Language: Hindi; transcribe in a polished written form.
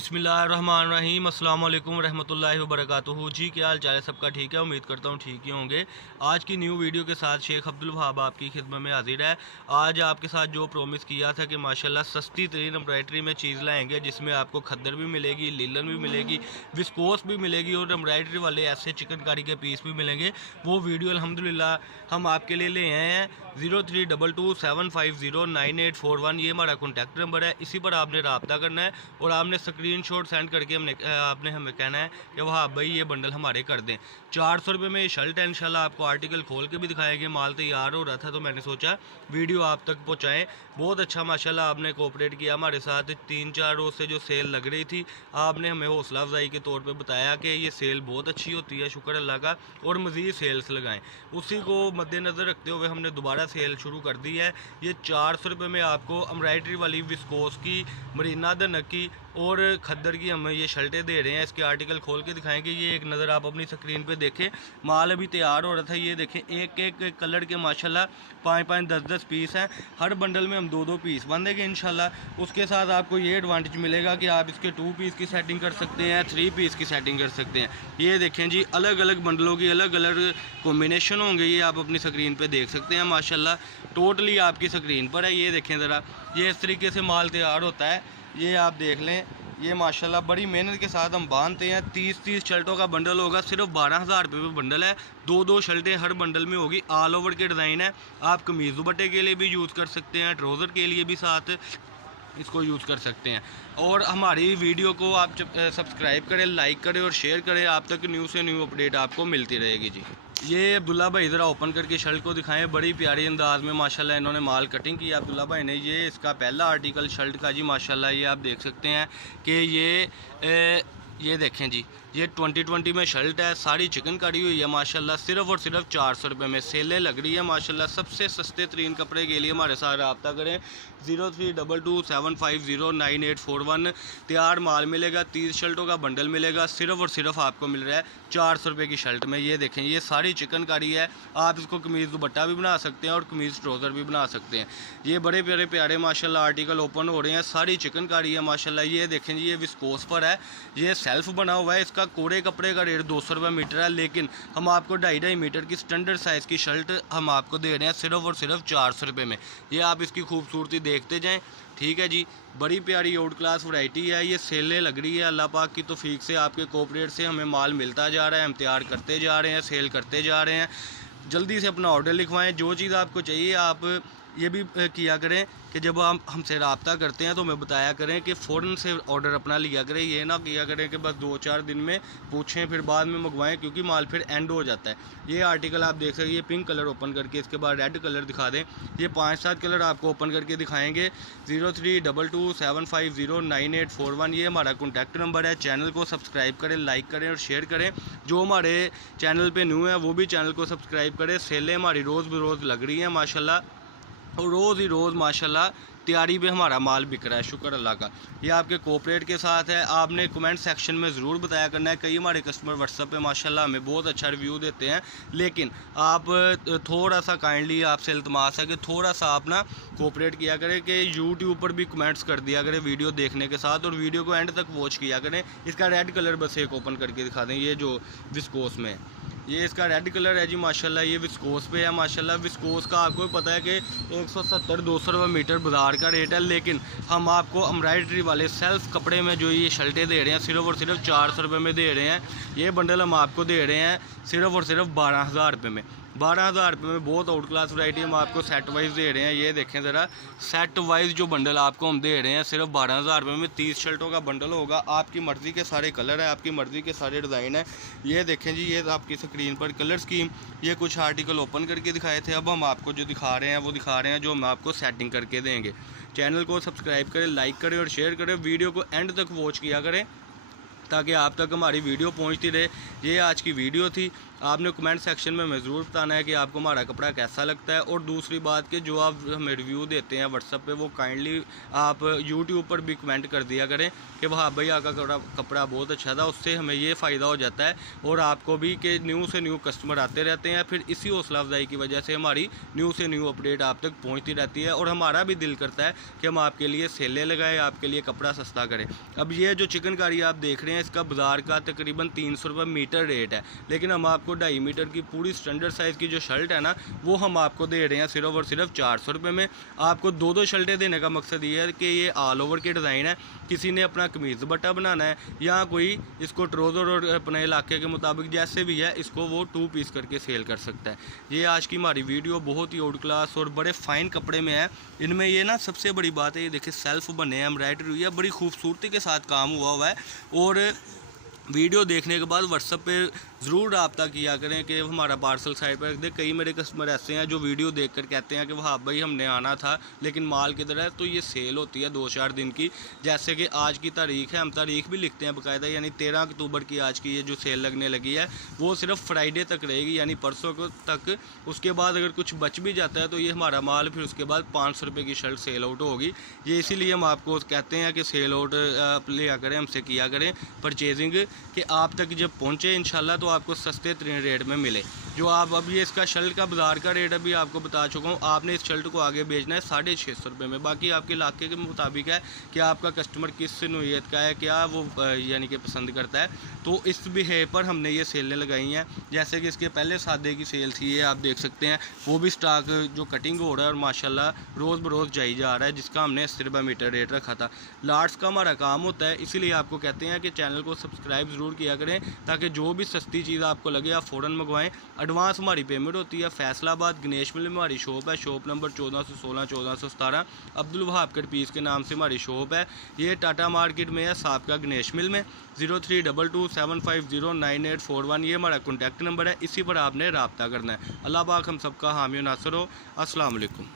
बिस्मिल्लाहिर्रहमानिर्रहीम अस्सलाम वालेकुम रहमतुल्लाहि व बरकातुहू। जी क्या हाल चाल है? सबका ठीक है? उम्मीद करता हूँ ठीक ही होंगे। आज की न्यू वीडियो के साथ शेख अब्दुल वहाब आपकी खिदमत में हाजिर है। आज आपके साथ जो प्रॉमिस किया था कि माशाल्लाह सस्ती तरीन एम्ब्रॉयडरी में चीज़ लाएंगे, जिसमें आपको खद्दर भी मिलेगी, लीलन भी मिलेगी, विस्कोस भी मिलेगी और एम्ब्रॉयडरी वाले ऐसे चिकनकारी के पीस भी मिलेंगे। वो वीडियो अल्हम्दुलिल्लाह हम आपके लिए ले आए हैं। 032275098841 ये हमारा कॉन्टैक्ट नंबर है। इसी पर आपने रब्ता करना है और आपने स्क्रीनशॉट सेंड करके आपने हमें कहना है कि वहाँ भाई ये बंडल हमारे कर दें। 400 रुपये में ये शर्ट है। इंशाल्लाह आपको आर्टिकल खोल के भी दिखाएंगे। माल तैयार हो रहा था तो मैंने सोचा वीडियो आप तक पहुँचाएँ। बहुत अच्छा माशाल्लाह आपने कोऑपरेट किया हमारे साथ। 3-4 रोज़ से जो सेल लग रही थी, आपने हमें हौसला अफजाई के तौर पर बताया कि ये सेल बहुत अच्छी होती है, शुक्र अल्लाह का, और मज़ीद सेल्स लगाएँ। उसी को मद्देनज़र रखते हुए हमने दोबारा सेल शुरू कर दी है। ये 400 रुपये में आपको एम्ब्रॉयडरी वाली विस्कोस की, मरीना दनक की और खद्दर की हम ये शर्टें दे रहे हैं। इसके आर्टिकल खोल के दिखाएंगे। ये एक नज़र आप अपनी स्क्रीन पे देखें। माल अभी तैयार हो रहा था। ये देखें एक एक कलर के माशाल्लाह 5-5, 10-10 पीस हैं। हर बंडल में हम 2-2 पीस बांधेंगे इंशाल्लाह। उसके साथ आपको ये एडवांटेज मिलेगा कि आप इसके 2 पीस की सेटिंग कर सकते हैं, 3 पीस की सेटिंग कर सकते हैं। ये देखें जी, अलग अलग बंडलों की अलग अलग कॉम्बिनेशन होंगे। ये आप अपनी स्क्रीन पे देख सकते हैं। माशाल्लाह टोटली आपकी स्क्रीन पर है। ये देखें ज़रा, ये इस तरीके से माल तैयार होता है। ये आप देख लें, ये माशाल्लाह बड़ी मेहनत के साथ हम बांधते हैं। 30-30 शर्टों का बंडल होगा। सिर्फ 12,000 रुपये में बंडल है। 2-2 शर्टें हर बंडल में होगी। ऑल ओवर के डिज़ाइन है। आप कमीज़ दुपट्टे के लिए भी यूज़ कर सकते हैं, ट्राउज़र के लिए भी साथ इसको यूज़ कर सकते हैं। और हमारी वीडियो को आप सब्सक्राइब करें, लाइक करें और शेयर करें। आप तक न्यू से न्यू अपडेट आपको मिलती रहेगी। जी ये अब्दुल्ला भाई ज़रा ओपन करके शर्ट को दिखाएं। बड़ी प्यारी अंदाज में माशाल्लाह इन्होंने माल कटिंग की अब्दुल्ला भाई ने। ये इसका पहला आर्टिकल शर्ट का जी माशाल्लाह। ये आप देख सकते हैं कि ये देखें जी, ये 2020 में शर्ट है। सारी चिकनकारी हुई है माशाल्लाह। सिर्फ और सिर्फ 400 रुपये में सेलें लग रही है माशाल्लाह। सबसे सस्ते तरीन कपड़े के लिए हमारे साथ रब्ता करें। 032275098841 तैयार माल मिलेगा। 30 शर्टों का बंडल मिलेगा। सिर्फ और सिर्फ आपको मिल रहा है 400 रुपये की शर्ट में। ये देखें, ये सारी चिकनकारी है। आप इसको कमीज़ दुपट्टा भी बना सकते हैं और कमीज़ ट्राउज़र भी बना सकते हैं। ये बड़े प्यारे प्यारे माशाल्लाह आर्टिकल ओपन हो रहे हैं। सारी चिकनकारी है माशाल्लाह। ये देखें जी, ये विस्कोस पर है। ये सेल्फ बना हुआ है। इसका कोरे कपड़े का रेट 200 रुपये मीटर है, लेकिन हम आपको 2.5 मीटर की स्टैंडर्ड साइज़ की शर्ट हम आपको दे रहे हैं सिर्फ और सिर्फ 400 रुपये में। ये आप इसकी खूबसूरती देखते जाएं। ठीक है जी, बड़ी प्यारी आउट क्लास वैरायटी है। ये सेलें लग रही है। अल्लाह पाक की तौफीक से, आपके कोऑपरेट से हमें माल मिलता जा रहा है। हम तैयार करते जा रहे हैं, सेल करते जा रहे हैं। जल्दी से अपना ऑर्डर लिखवाएं। जो चीज़ आपको चाहिए आप ये भी किया करें कि जब आप हमसे रब्ता करते हैं तो हमें बताया करें कि फ़ौरन से ऑर्डर अपना लिया करें। ये ना किया करें कि बस 2-4 दिन में पूछें फिर बाद में मंगवाएं, क्योंकि माल फिर एंड हो जाता है। ये आर्टिकल आप देख सकते हैं। ये पिंक कलर ओपन करके इसके बाद रेड कलर दिखा दें। ये 5-7 कलर आपको ओपन करके दिखाएंगे। 032275098841 ये हमारा कॉन्टैक्ट नंबर है। चैनल को सब्सक्राइब करें, लाइक करें और शेयर करें। जो हमारे चैनल पर न्यू है वो भी चैनल को सब्सक्राइब करें। सेलें हमारी रोज़ बरोज़ लग रही हैं माशाल्लाह, और रोज़ ही रोज़ माशाल्लाह तैयारी पे हमारा माल बिक रहा है, शुक्र अल्लाह का। ये आपके कोऑपरेट के साथ है। आपने कमेंट सेक्शन में ज़रूर बताया करना है। कई हमारे कस्टमर व्हाट्सएप पे माशाल्लाह हमें बहुत अच्छा रिव्यू देते हैं, लेकिन आप थोड़ा सा काइंडली आपसे इल्तमास है कि थोड़ा सा आप ना कोऑपरेट किया करें कि यूट्यूब पर भी कमेंट्स कर दिया करें वीडियो देखने के साथ, और वीडियो को एंड तक वॉच किया करें। इसका रेड कलर बस एक ओपन करके दिखा दें। ये जो विस्कोस में, ये इसका रेड कलर है जी माशाल्लाह। ये विस्कोस पे है माशाल्लाह। विस्कोस का आपको पता है कि 170-200 रुपये मीटर बाज़ार का रेट है, लेकिन हम आपको एम्ब्रॉयडरी वाले सेल्फ कपड़े में जो ये शर्टें दे रहे हैं सिर्फ और सिर्फ 400 रुपये में दे रहे हैं। ये बंडल हम आपको दे रहे हैं सिर्फ और सिर्फ 12,000 रुपये में। 12,000 रुपये में बहुत आउट क्लास वैरायटी हम आपको सेट वाइज दे रहे हैं। ये देखें ज़रा, सेट वाइज जो बंडल आपको हम दे रहे हैं सिर्फ 12,000 रुपये में। 30 शर्टों का बंडल होगा। आपकी मर्ज़ी के सारे कलर हैं, आपकी मर्ज़ी के सारे डिज़ाइन हैं। ये देखें जी, ये आपकी स्क्रीन पर कलर स्कीम। ये कुछ आर्टिकल ओपन करके दिखाए थे। अब हम आपको जो दिखा रहे हैं वो दिखा रहे हैं जो हम आपको सेटिंग करके देंगे। चैनल को सब्सक्राइब करें, लाइक करें और शेयर करें। वीडियो को एंड तक वॉच किया करें ताकि आप तक हमारी वीडियो पहुंचती रहे। ये आज की वीडियो थी। आपने कमेंट सेक्शन में हमें ज़रूर बताना है कि आपको हमारा कपड़ा कैसा लगता है। और दूसरी बात कि जो आप हमें रिव्यू देते हैं व्हाट्सएप पे, वो काइंडली आप यूट्यूब पर भी कमेंट कर दिया करें कि वहाँ भाई आपका कपड़ा बहुत अच्छा था। उससे हमें ये फ़ायदा हो जाता है और आपको भी कि न्यू से न्यू कस्टमर आते रहते हैं। फिर इसी हौसला अफजाई की वजह से हमारी न्यू से न्यू अपडेट आप तक पहुँचती रहती है और हमारा भी दिल करता है कि हम आपके लिए सेलें लगाएँ, आपके लिए कपड़ा सस्ता करें। अब ये जो चिकनकारी आप देख रहे हैं, इसका बाज़ार का तकरीबन 300 रुपये मीटर रेट है, लेकिन हम आपको 2.5 मीटर की पूरी स्टैंडर्ड साइज़ की जो शर्ट है ना, वो हम आपको दे रहे हैं सिर्फ और सिर्फ 400 रुपये में। आपको 2-2 शर्टें देने का मकसद ये है कि ये ऑल ओवर के डिज़ाइन है। किसी ने अपना कमीज़ बट्टा बनाना है या कोई इसको ट्रोज़र और अपने इलाके के मुताबिक जैसे भी है, इसको वो 2 पीस करके सेल कर सकता है। ये आज की हमारी वीडियो बहुत ही आउट क्लास और बड़े फ़ाइन कपड़े में है। इनमें ये ना सबसे बड़ी बात है, ये देखिए सेल्फ बने हैं, एम्ब्रॉयडरी हुई है, बड़ी खूबसूरती के साथ काम हुआ है। और वीडियो देखने के बाद व्हाट्सएप पे ज़रूर रब्ता किया करें कि हमारा पार्सल साइड पर रख दे। कई मेरे कस्टमर ऐसे हैं जो वीडियो देखकर कहते हैं कि वहाँ भाई हमने आना था लेकिन माल किधर है। तो ये सेल होती है 2-4 दिन की, जैसे कि आज की तारीख़ है, हम तारीख़ भी लिखते हैं बाकायदा, यानी 13 अक्टूबर की आज की ये जो सेल लगने लगी है वो सिर्फ फ्राइडे तक रहेगी, यानी परसों को तक। उसके बाद अगर कुछ बच भी जाता है तो ये हमारा माल फिर उसके बाद 500 रुपये की शर्ट सेल आउट होगी। ये इसीलिए हम आपको कहते हैं कि सेल आउट लिया करें, हमसे किया करें परचेजिंग, कि आप तक जब पहुँचे इंशाल्लाह तो आपको सस्ते तरीन रेट में मिले। जो आप अब ये इसका शर्ट का बाज़ार का रेट अभी आपको बता चुका हूँ। आपने इस शर्ट को आगे बेचना है 650 रुपये में। बाकी आपके इलाके के मुताबिक है कि आपका कस्टमर किस नौइयत का है, क्या वो यानी कि पसंद करता है। तो इस बिहेव पर हमने ये सेलें लगाई हैं। जैसे कि इसके पहले सादे की सेल थी, ये आप देख सकते हैं, वो भी स्टॉक जो कटिंग हो रहा है और माशाल्लाह रोज़ बरोज़ जाई जा रहा है, जिसका हमने 80 रुपये मीटर रेट रखा था। लाट्स का हमारा काम होता है, इसीलिए आपको कहते हैं कि चैनल को सब्सक्राइब ज़रूर किया करें ताकि जो भी सस्ती चीज़ आपको लगे आप फ़ौरन मंगवाएं। एडवांस हमारी पेमेंट होती है। फैसलाबाद गणेश मिल में हमारी शॉप है, shop number 1416 1417 Abdul Wahab cut piece के नाम से हमारी शॉप है। ये टाटा मार्केट में है, साबका गणेश मिल में। 032275098841 ये हमारा कॉन्टैक्ट नंबर है, इसी पर आपने रब्ता करना है। अल्लाह पाक हम सबका हामी नासर हो। अस्सलाम वालेकुम।